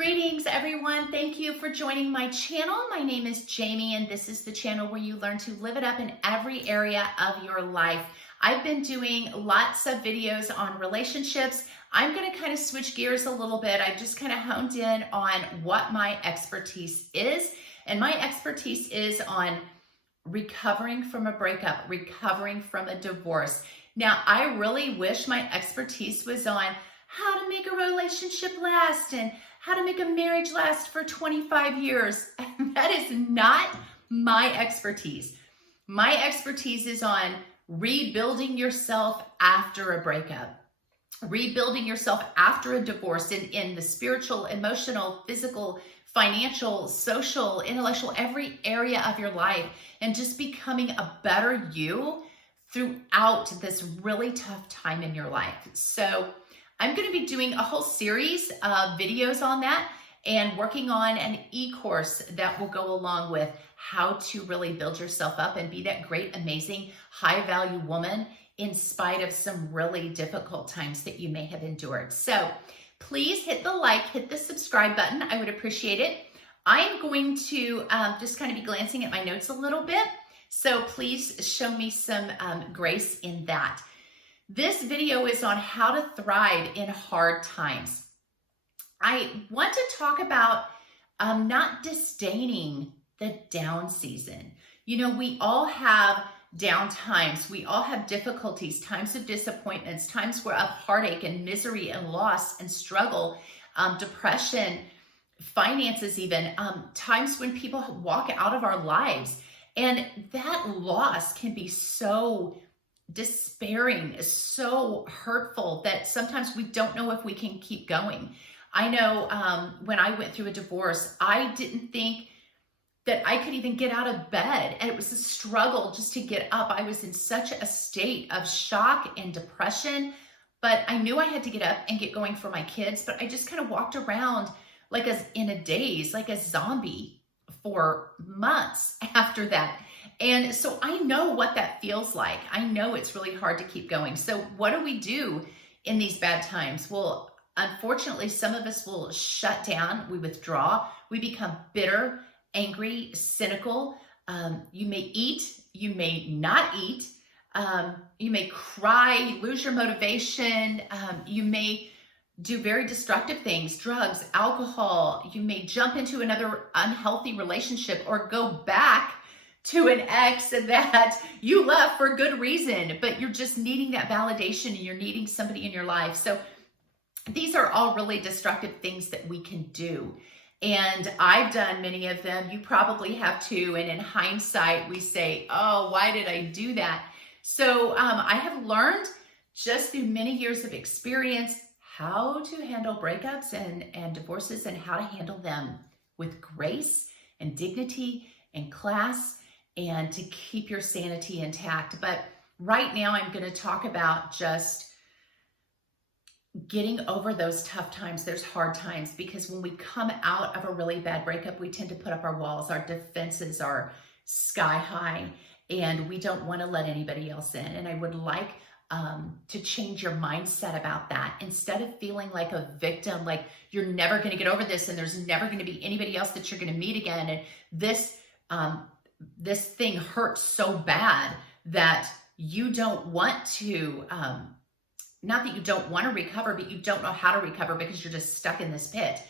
Greetings, everyone. Thank you for joining my channel. My name is Jamie, and this is the channel where you learn to live it up in every area of your life. I've been doing lots of videos on relationships. I'm going to kind of switch gears a little bit. I just kind of honed in on what my expertise is, and my expertise is on recovering from a breakup, recovering from a divorce. Now, I really wish my expertise was on how to make a relationship last and how to make a marriage last for 25 years. That is not my expertise. My expertise is on rebuilding yourself after a breakup, rebuilding yourself after a divorce in the spiritual, emotional, physical, financial, social, intellectual, every area of your life, and just becoming a better you throughout this really tough time in your life. So I'm going to be doing a whole series of videos on that and working on an e-course that will go along with how to really build yourself up and be that great, amazing, high-value woman in spite of some really difficult times that you may have endured. So please hit the like, hit the subscribe button. I would appreciate it. I am going to just kind of be glancing at my notes a little bit. So please show me some grace in that. This video is on how to thrive in hard times. I want to talk about not disdaining the down season. You know, we all have down times. We all have difficulties, times of disappointments, times where of heartache and misery and loss and struggle, depression, finances even, times when people walk out of our lives. And that loss can be so despairing, is so hurtful that sometimes we don't know if we can keep going. I know when I went through a divorce, I didn't think that I could even get out of bed, and it was a struggle just to get up. I was in such a state of shock and depression, but I knew I had to get up and get going for my kids, but I just kind of walked around like in a daze, like a zombie for months after that. And so I know what that feels like. I know it's really hard to keep going. So what do we do in these bad times? Well, unfortunately, some of us will shut down. We withdraw. We become bitter, angry, cynical. You may eat. You may not eat. You may cry, lose your motivation. You may do very destructive things, drugs, alcohol. You may jump into another unhealthy relationship or go back to an ex that you left for good reason, but you're just needing that validation and you're needing somebody in your life. So these are all really destructive things that we can do. And I've done many of them. You probably have too. And in hindsight, we say, oh, why did I do that? So I have learned just through many years of experience how to handle breakups and divorces and how to handle them with grace and dignity and class, and to keep your sanity intact. But right now I'm going to talk about just getting over those tough times, those hard times, because when we come out of a really bad breakup, we tend to put up our walls, our defenses are sky high, and we don't want to let anybody else in. And I would like to change your mindset about that. Instead of feeling like a victim, like you're never going to get over this and there's never going to be anybody else that you're going to meet again, and this thing hurts so bad that you don't want to, not that you don't want to recover, but you don't know how to recover because you're just stuck in this pit.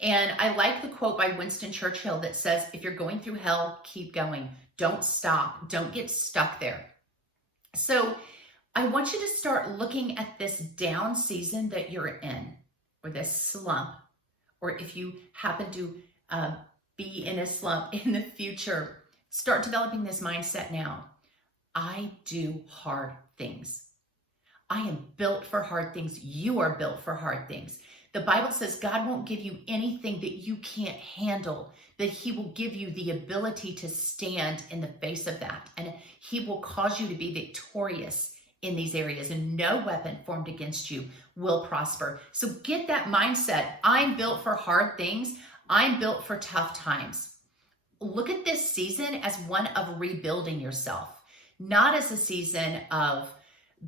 And I like the quote by Winston Churchill that says, if you're going through hell, keep going. Don't stop. Don't get stuck there. So I want you to start looking at this down season that you're in, or this slump, or if you happen to be in a slump in the future. Start developing this mindset now. I do hard things. I am built for hard things. You are built for hard things. The Bible says God won't give you anything that you can't handle, that He will give you the ability to stand in the face of that. And He will cause you to be victorious in these areas, and no weapon formed against you will prosper. So get that mindset. I'm built for hard things. I'm built for tough times. Look at this season as one of rebuilding yourself, not as a season of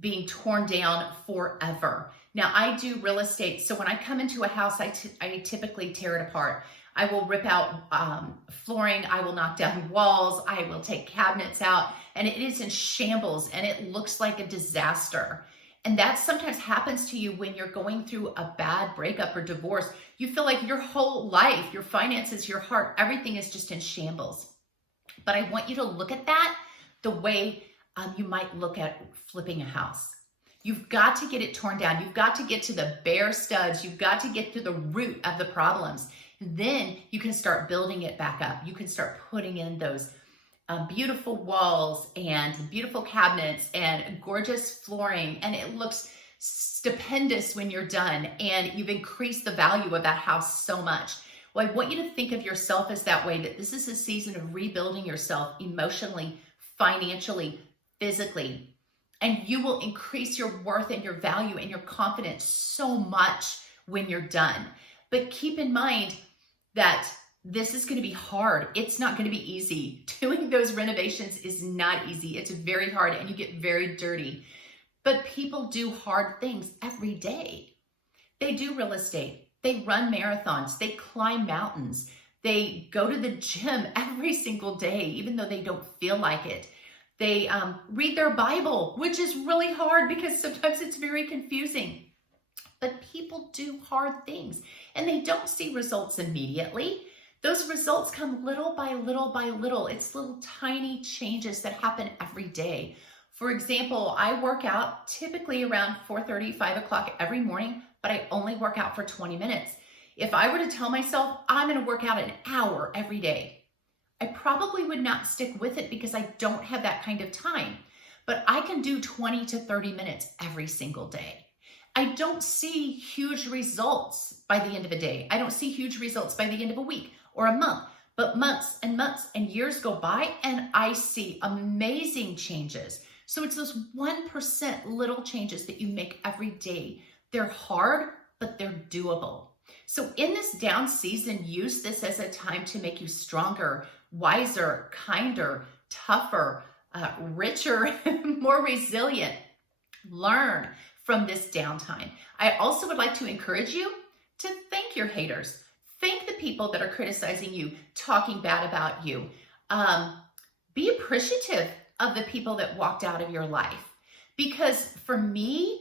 being torn down forever. Now, I do real estate, so when I come into a house, I typically tear it apart. I will rip out flooring, I will knock down walls, I will take cabinets out, and it is in shambles, and it looks like a disaster. And that sometimes happens to you when you're going through a bad breakup or divorce. You feel like your whole life, your finances, your heart, everything is just in shambles. But I want you to look at that the way you might look at flipping a house. You've got to get it torn down. You've got to get to the bare studs. You've got to get to the root of the problems. And then you can start building it back up. You can start putting in those beautiful walls and beautiful cabinets and gorgeous flooring. And it looks stupendous when you're done. And you've increased the value of that house so much. Well, I want you to think of yourself as that way, that this is a season of rebuilding yourself emotionally, financially, physically. And you will increase your worth and your value and your confidence so much when you're done. But keep in mind that this is going to be hard. It's not going to be easy. Doing those renovations is not easy. It's very hard and you get very dirty. But people do hard things every day. They do real estate. They run marathons. They climb mountains. They go to the gym every single day, even though they don't feel like it. They read their Bible, which is really hard because sometimes it's very confusing. But people do hard things and they don't see results immediately. Those results come little by little by little. It's little tiny changes that happen every day. For example, I work out typically around 4:30, 5 o'clock every morning, but I only work out for 20 minutes. If I were to tell myself I'm going to work out an hour every day, I probably would not stick with it because I don't have that kind of time. But I can do 20 to 30 minutes every single day. I don't see huge results by the end of a day. I don't see huge results by the end of a week or a month, but months and years go by and I see amazing changes. So it's those 1% little changes that you make every day. They're hard, but they're doable. So in this down season, use this as a time to make you stronger, wiser, kinder, tougher, richer, more resilient. Learn from this downtime. I also would like to encourage you to thank your haters. Thank the people that are criticizing you, talking bad about you. Be appreciative of the people that walked out of your life. Because for me,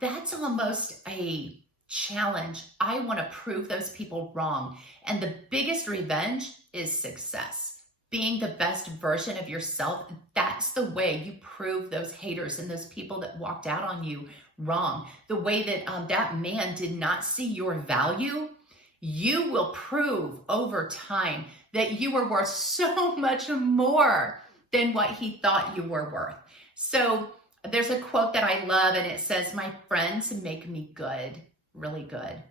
that's almost a challenge. I want to prove those people wrong. And the biggest revenge is success. Being the best version of yourself, that's the way you prove those haters and those people that walked out on you wrong. The way that that man did not see your value, you will prove over time that you are worth so much more than what he thought you were worth. So there's a quote that I love and it says, "My friends make me good, really good,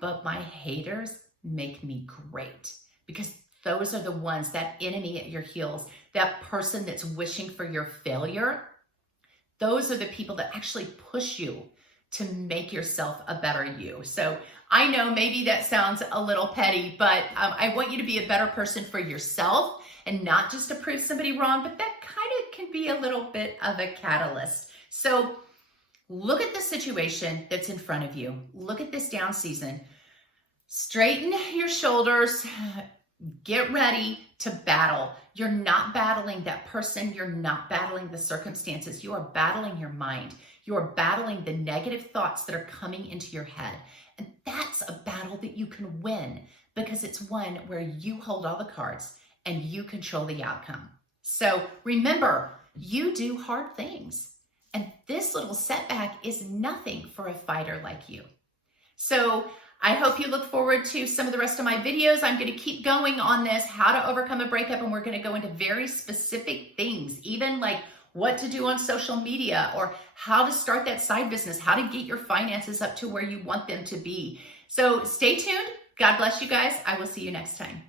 but my haters make me great." Because those are the ones, that enemy at your heels, that person that's wishing for your failure, those are the people that actually push you to make yourself a better you. So I know maybe that sounds a little petty, but I want you to be a better person for yourself and not just to prove somebody wrong, but that kind of can be a little bit of a catalyst. So look at the situation that's in front of you. Look at this down season. Straighten your shoulders. Get ready to battle. You're not battling that person. You're not battling the circumstances. You are battling your mind. You are battling the negative thoughts that are coming into your head. And that's a battle that you can win because it's one where you hold all the cards and you control the outcome. So remember, you do hard things. And this little setback is nothing for a fighter like you. So I hope you look forward to some of the rest of my videos. I'm going to keep going on this, how to overcome a breakup, and we're going to go into very specific things, even like what to do on social media or how to start that side business, how to get your finances up to where you want them to be. So stay tuned. God bless you guys. I will see you next time.